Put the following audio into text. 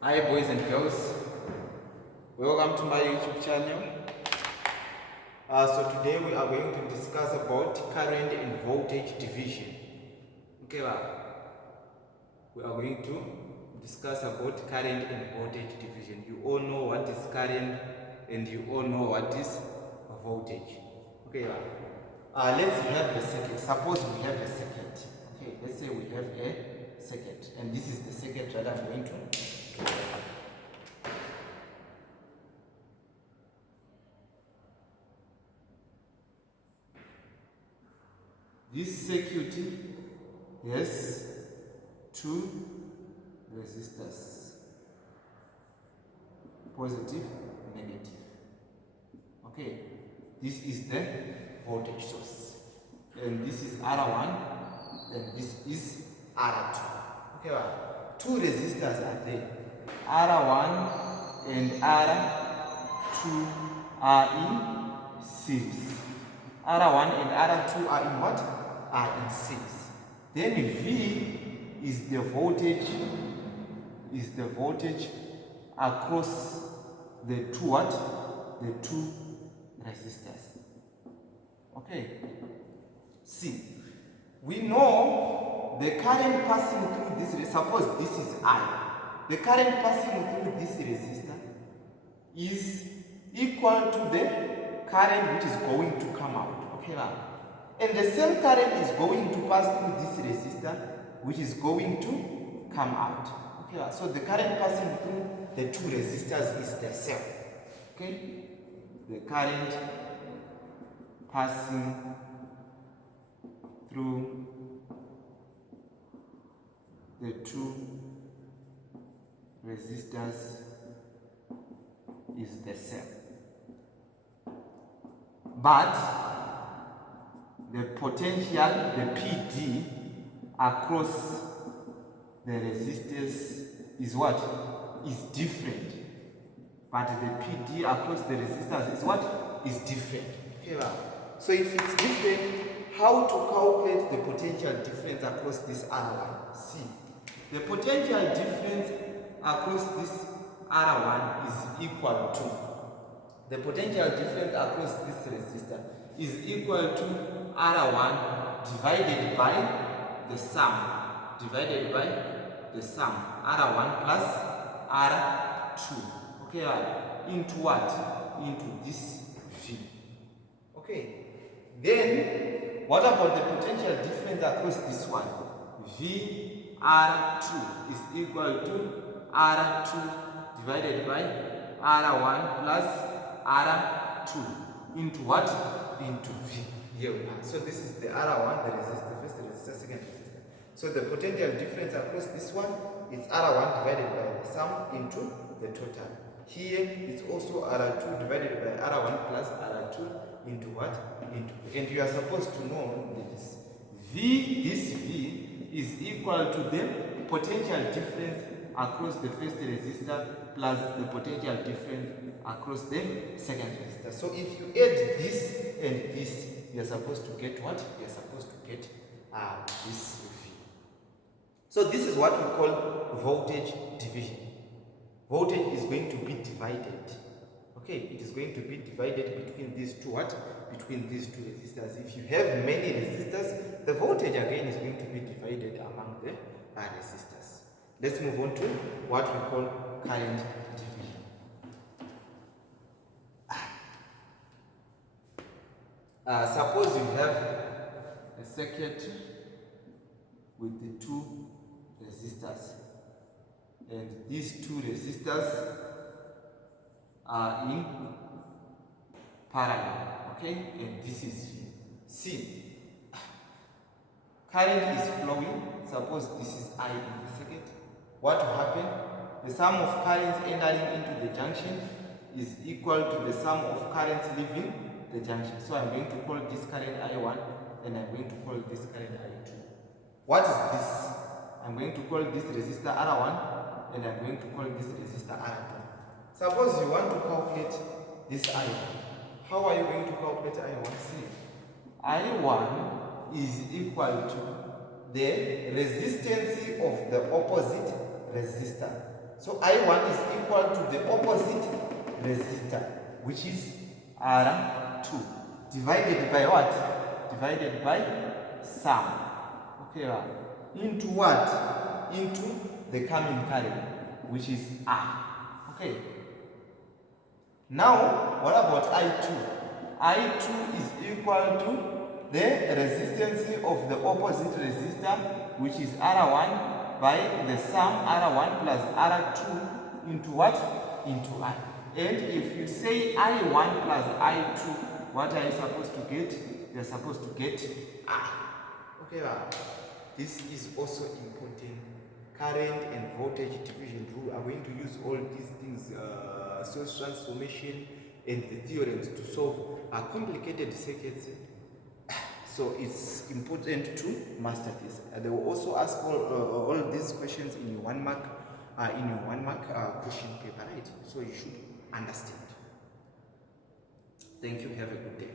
Hi boys and girls, welcome to my YouTube channel. So today we are going to discuss about current and voltage division. Okay, we are going to discuss about current and voltage division. You all know what is current and you all know what is voltage. Okay, let's have a circuit. Suppose we have a circuit. Okay, let's say we have a circuit, and this is the circuit that I'm going to. This circuit has two resistors, positive, negative. Okay, this is the voltage source, and this is R1, and this is R2. Okay, two resistors are there. R1 and R2 are in series. R1 and R2 are in what? Are in series. Then V is the voltage across the two what? The two resistors. Okay. See, we know the current passing through this. Suppose this is I. The current passing through this resistor is equal to the current which is going to come out. Okay, and the same current is going to pass through this resistor which is going to come out. Okay, so the current passing through the two resistors is the same. Okay, the current passing through the two resistors is the same, but the potential, the PD across the resistors is what? Is different. But the PD across the resistors is what? Is different. Okay, so if it's different, how to calculate the potential difference across this R1? See, the potential difference across this R1 is equal to, the potential difference across this resistor is equal to R1 divided by the sum, R1 plus R2. Okay, into what? Into this V. Okay, then what about the potential difference across this one? VR2 is equal to R2 divided by R1 plus R2 into what? Into V. Here we are. So this is the R1, the resistor, first resistor, second resistor. So the potential difference across this one is R1 divided by the sum into the total. Here it's also R2 divided by R1 plus R2 into what? Into V. And you are supposed to know this. This V is equal to the potential difference across the first resistor plus the potential difference across the second resistor. So if you add this and this, you are supposed to get what? You are supposed to get this V. So this is what we call voltage division. Voltage is going to be divided. Okay, it is going to be divided between these two what? Between these two resistors. If you have many resistors, the voltage again is going to be divided among the resistors. Let's move on to what we call current division. Suppose you have a circuit with the two resistors, and these two resistors are in parallel. Okay, and this is V. See, current is flowing. Suppose this is I in the circuit. What will happen? The sum of currents entering into the junction is equal to the sum of currents leaving the junction. So I'm going to call this current I1 and I'm going to call this current I2. What is this? I'm going to call this resistor R1 and I'm going to call this resistor R2. Suppose you want to calculate this I1. How are you going to calculate I1? See, I1 is equal to the resistance of the opposite resistor So I1 is equal to the opposite resistor, which is R2, divided by what? Divided by sum. Okay, into what? Into the coming current, which is R. Okay. Now, what about I2? I2 is equal to the resistance of the opposite resistor, which is R1 by the sum R1 plus R2 into what? Into I. And if you say I1 plus I2, what are you supposed to get? You are supposed to get I. Okay, this is also important. Current and voltage division rule are going to use all these things, source transformation and the theorems to solve complicated circuits. So it's important to master this. They will also ask all these questions in your 1 mark question paper, right? So you should understand. Thank you. Have a good day.